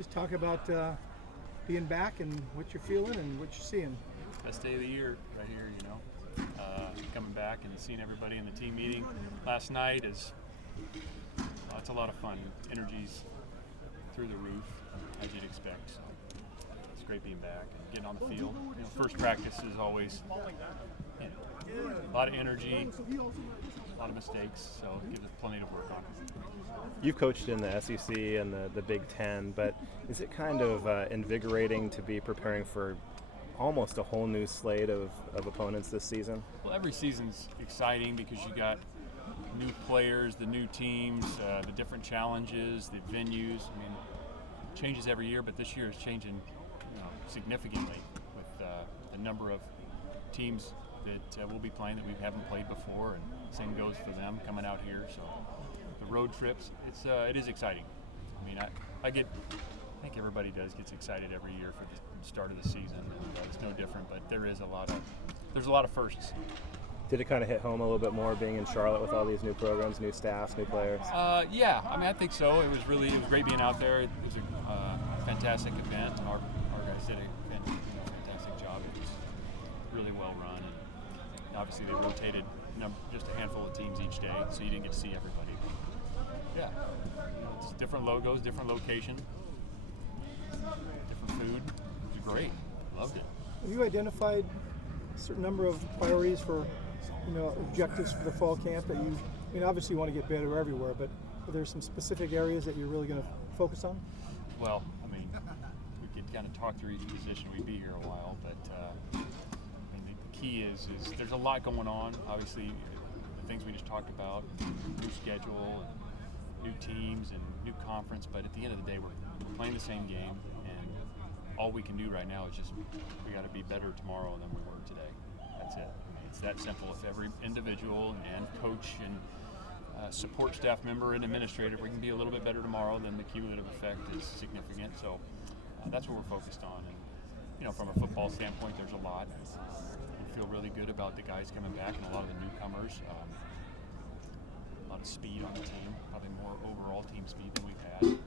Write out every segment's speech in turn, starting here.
Just talk about being back and what you're feeling and what you're seeing. Best day of the year right here, coming back and seeing everybody in the team meeting last night is it's a lot of fun. Energy's through the roof, as you'd expect. So it's great being back and getting on the field. First practice is always a lot of energy, a lot of mistakes, so it gives us plenty to work on. You've coached in the SEC and the Big Ten, but is it kind of invigorating to be preparing for almost a whole new slate of opponents this season? Well, every season's exciting because you got new players, the new teams, the different challenges, the venues. I mean, it changes every year, but this year is changing significantly with the number of teams that we'll be playing that we haven't played before, and same goes for them coming out here. So the road trips, it is exciting. I mean, I think everybody gets excited every year for the start of the season, and it's no different. But there's a lot of firsts. Did it kind of hit home a little bit more being in Charlotte with all these new programs, new staffs, new players? Yeah, I mean, I think so. It was great being out there. It was a fantastic event. Our guys did a fantastic job. It was really well run, and obviously they rotated just a handful of teams each day, so you didn't get to see everybody. Yeah, it's different logos, different location, different food. It was great. Loved it. Have you identified a certain number of priorities for, objectives for the fall camp that obviously you want to get better everywhere, but are there some specific areas that you're really going to focus on? Well, I mean, we could kind of talk through each position. We'd be here a while, but the key is there's a lot going on. Obviously, the things we just talked about, new schedule, and new teams, and new conference. But at the end of the day, we're playing the same game, and all we can do right now is just we got to be better tomorrow than we were today. That's it. I mean, it's that simple. If every individual and coach and support staff member and administrator, we can be a little bit better tomorrow, then the cumulative effect is significant. So that's what we're focused on. And from a football standpoint, there's a lot. We feel really good about the guys coming back and a lot of the newcomers. A lot of speed on the team, probably more overall team speed than we've had.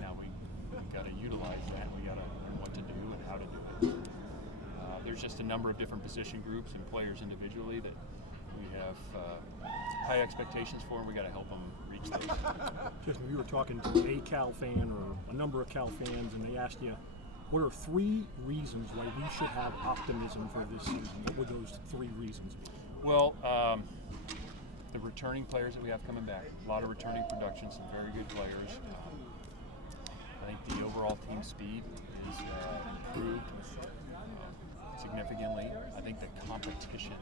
Now we've got to utilize that. We got to learn what to do and how to do it. There's just a number of different position groups and players individually that we have high expectations for, and we got to help them reach those. Just if you were talking to a Cal fan or a number of Cal fans, and they asked you, what are 3 reasons why we should have optimism for this season? What would those 3 reasons be? Well, the returning players that we have coming back, a lot of returning production, some very good players. I think the overall team speed is improved significantly. I think the competition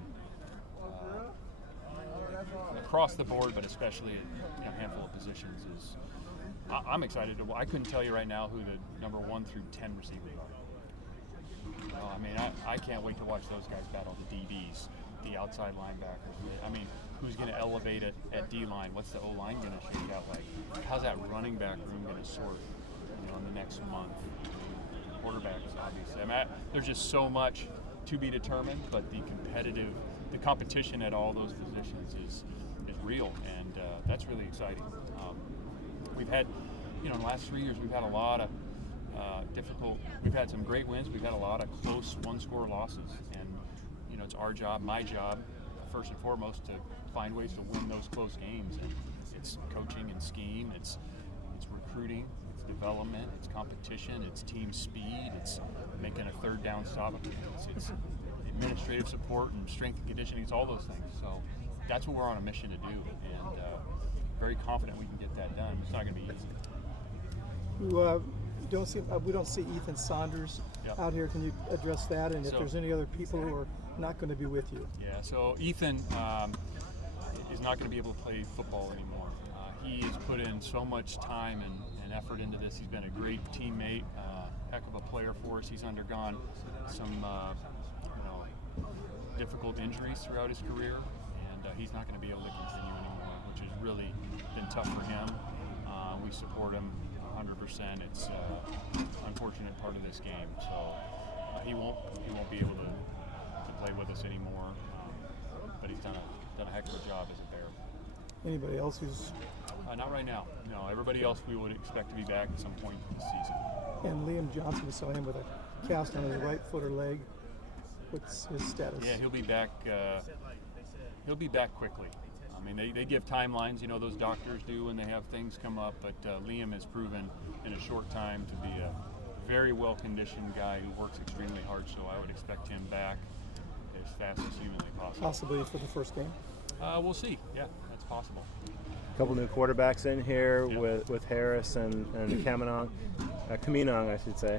across the board, but especially in a handful of positions, is. I'm excited. I couldn't tell you right now who the number 1 through 10 receivers are. I mean, I can't wait to watch those guys battle the DBs, the outside linebackers. I mean, who's going to elevate it at D-line? What's the O-line going to shake out like? How's that running back room going to sort in the next month? Quarterbacks, obviously. I mean, there's just so much to be determined, but the competition at all those positions is real, and that's really exciting. We've had, in the last 3 years, we've had a lot of we've had some great wins. We've had a lot of close one-score losses, and it's our job, my job, first and foremost, to find ways to win those close games. And it's coaching and scheme, it's recruiting, it's development, it's competition, it's team speed, it's making a third down stop. It's administrative support and strength and conditioning. It's all those things. So that's what we're on a mission to do, and very confident we can get that done. It's not going to be easy. We don't see Ethan Saunders out here. Can you address that? And if there's any other people who are not going to be with you? Yeah. So Ethan is not going to be able to play football anymore. He has put in so much time and effort into this. He's been a great teammate, heck of a player for us. He's undergone some difficult injuries throughout his career, and he's not going to be able to continue anymore, which has really been tough for him. We support him 100%. It's an unfortunate part of this game, so he won't be able to play with us anymore. But he's done a heck of a job as a Bear. Anybody else who's not right now. No, everybody else we would expect to be back at some point this season. And Liam Johnson, we saw him with a cast on his right foot or leg. What's his status? Yeah, he'll be back. He'll be back quickly. I mean, they give timelines, those doctors do when they have things come up, but Liam has proven in a short time to be a very well-conditioned guy who works extremely hard, so I would expect him back as fast as humanly possible. Possibly for the first game. We'll see. Yeah, that's possible. A couple new quarterbacks in here with Harris and Caminong. Caminong, I should say.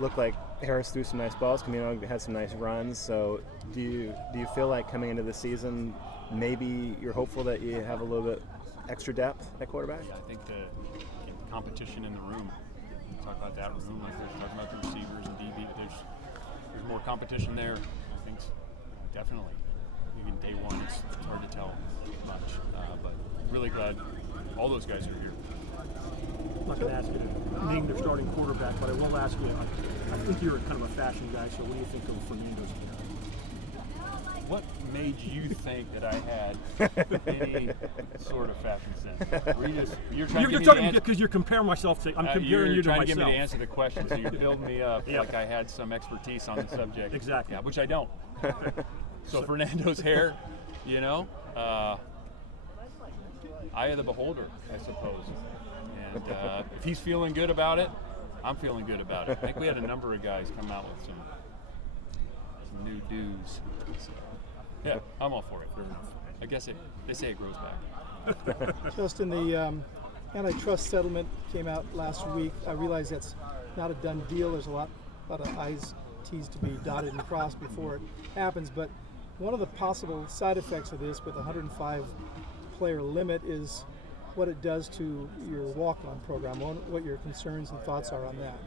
Looked like Harris threw some nice balls. Caminong had some nice runs. So do you feel like coming into the season, maybe you're hopeful that you have a little bit extra depth at quarterback? Yeah, I think the competition in the room. Talk about that room, like we're talking about the receivers and DB. There's more competition there. I think definitely. Even day one, it's hard to tell much, but really glad all those guys are here. I'm not going to ask you to name their starting quarterback, but I will ask you. I think you're kind of a fashion guy, so what do you think of Fernando's hair? What made you think that I had any sort of fashion sense? You're trying to get me to because you're comparing myself to. I'm comparing you're you to trying myself. to get me to answer the question, so you're building me up Yep. like I had some expertise on the subject. Exactly. Yeah, which I don't. So Fernando's hair, eye of the beholder, I suppose. And if he's feeling good about it, I'm feeling good about it. I think we had a number of guys come out with some new dues. So, yeah, I'm all for it. I guess they say it grows back. Justin, the antitrust settlement came out last week. I realize that's not a done deal. There's a lot of I's, T's to be dotted and crossed before it happens. But one of the possible side effects of this with a 105 player limit is what it does to your walk-on program. What your concerns and thoughts are on that.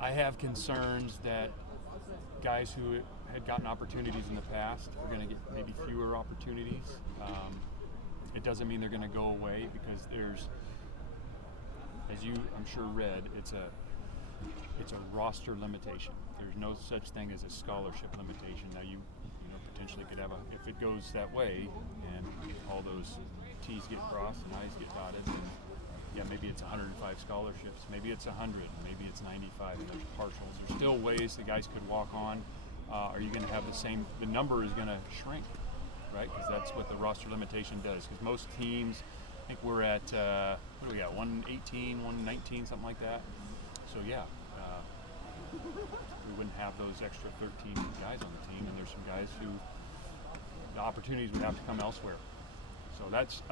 I have concerns that guys who had gotten opportunities in the past are going to get maybe fewer opportunities. It doesn't mean they're going to go away because there's, as you I'm sure read, it's a roster limitation. There's no such thing as a scholarship limitation. Now you potentially could have if it goes that way and all those T's get crossed and I's get dotted, then yeah, maybe it's 105 scholarships, maybe it's 100, maybe it's 95, and there's partials. There's still ways the guys could walk on. Are you going to have the number is going to shrink, right? Because that's what the roster limitation does. Because most teams, I think we're at, what do we got, 118, 119, something like that. So yeah, we wouldn't have those extra 13 guys on the team, and there's some guys who the opportunities would have to come elsewhere. So that's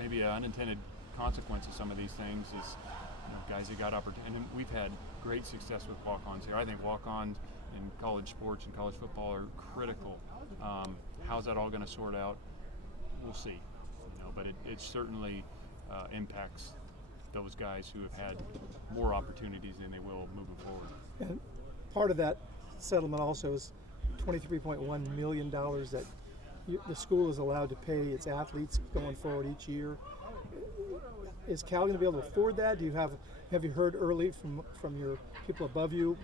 maybe an unintended consequence of some of these things is guys that got opportunity. And we've had great success with walk-ons here. I think walk-ons in college sports and college football are critical. How's that all going to sort out? We'll see. But it certainly impacts those guys who have had more opportunities than they will moving forward. And part of that settlement also is $23.1 million that the school is allowed to pay its athletes going forward each year. Is Cal going to be able to afford that? Have you heard early from your people above you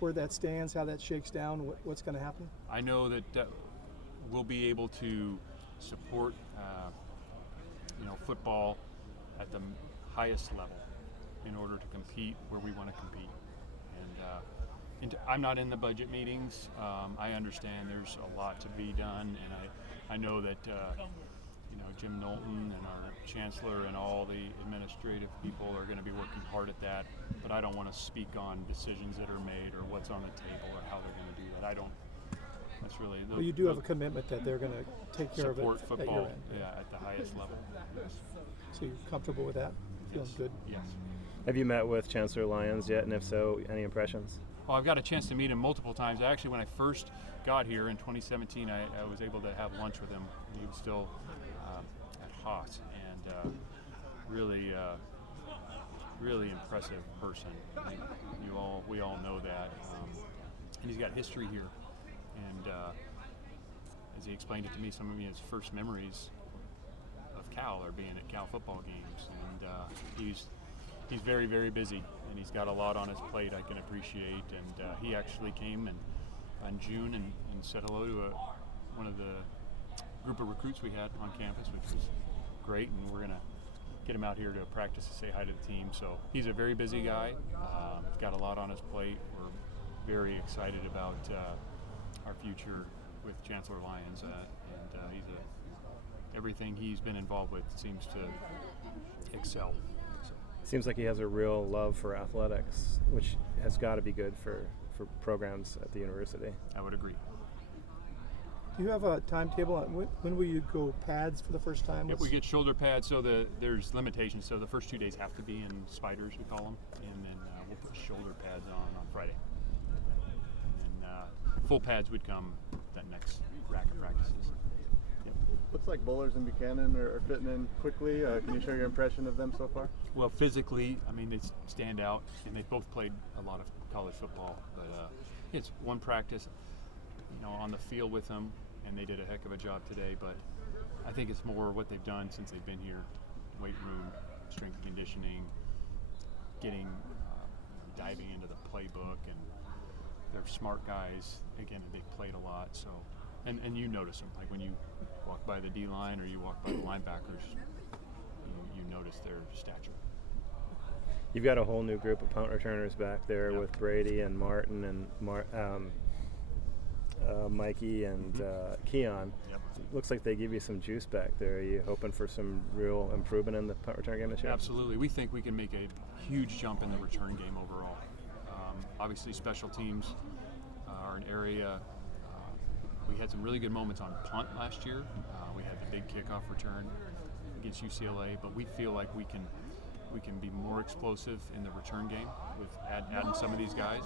where that stands, how that shakes down, what's going to happen? I know that we'll be able to support football at the highest level in order to compete where we want to compete. And I'm not in the budget meetings. I understand there's a lot to be done, and I know that Jim Knowlton and our chancellor and all the administrative people are going to be working hard at that. But I don't want to speak on decisions that are made or what's on the table or how they're going to do that. I don't. That's really. Well, you do have a commitment that they're going to take care of it support football, at your end. yeah, at the highest level. Yes. So you're comfortable with that? Feeling good? Yes. Have you met with Chancellor Lyons yet? And if so, any impressions? Well, I've got a chance to meet him multiple times. Actually, when I first got here in 2017, I was able to have lunch with him. He was still at Haas, and really impressive person. We all know that, and he's got history here. And as he explained it to me, some of his first memories of Cal are being at Cal football games, and he's very, very busy, and he's got a lot on his plate I can appreciate. And he actually came in June and said hello to one of the group of recruits we had on campus, which was great. And we're going to get him out here to practice to say hi to the team. So he's a very busy guy. He's got a lot on his plate. We're very excited about our future with Chancellor Lyons, and everything he's been involved with seems to excel. So. Seems like he has a real love for athletics, which has got to be good for programs at the university. I would agree. Do you have a timetable on when will you go pads for the first time? If we get shoulder pads, so there's limitations. So the first 2 days have to be in spiders, we call them, and then we'll put shoulder pads on Friday. And then full pads would come that next rack of practices. Yep. Looks like Bowlers and Buchanan are fitting in quickly. Can you share your impression of them so far? Well, physically, I mean, they stand out, and they both played a lot of college football. But it's one practice, on the field with them, and they did a heck of a job today. But I think it's more what they've done since they've been here: weight room, strength and conditioning, getting diving into the playbook, and they're smart guys. Again, they've played a lot, so. And you notice them, like when you walk by the D line or you walk by the linebackers, you notice their stature. You've got a whole new group of punt returners back there with Brady and Martin and Mikey and Keon. Yep. Looks like they give you some juice back there. Are you hoping for some real improvement in the punt return game this year? Absolutely. We think we can make a huge jump in the return game overall. Obviously, special teams are an area. We had some really good moments on punt last year. We had the big kickoff return against UCLA, but we feel like we can be more explosive in the return game with adding some of these guys,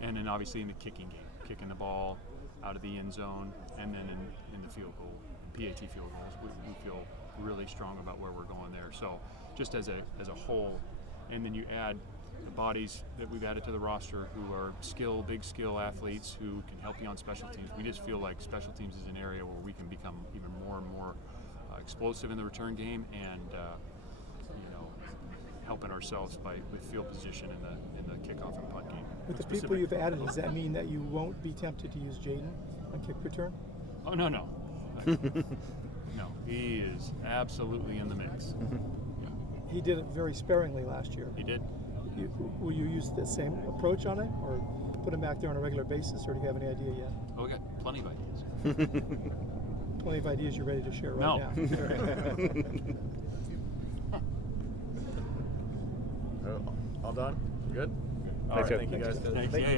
and then obviously in the kicking game, kicking the ball out of the end zone, and then in the field goal, PAT field goals. We feel really strong about where we're going there. So just as a whole, and then you add the bodies that we've added to the roster who are big skill athletes who can help you on special teams. We just feel like special teams is an area where we can become even more and more explosive in the return game, and helping ourselves with field position in the kickoff and punt game. With the people you've added, does that mean that you won't be tempted to use Jaden on kick return? Oh, no. No, he is absolutely in the mix. Yeah. He did it very sparingly last year. He did. Will you use the same approach on it, or put him back there on a regular basis, or do you have any idea yet? Oh, we got plenty of ideas. Plenty of ideas you're ready to share right now. All done? Good? Thanks, Thank you guys. Thanks. Yeah,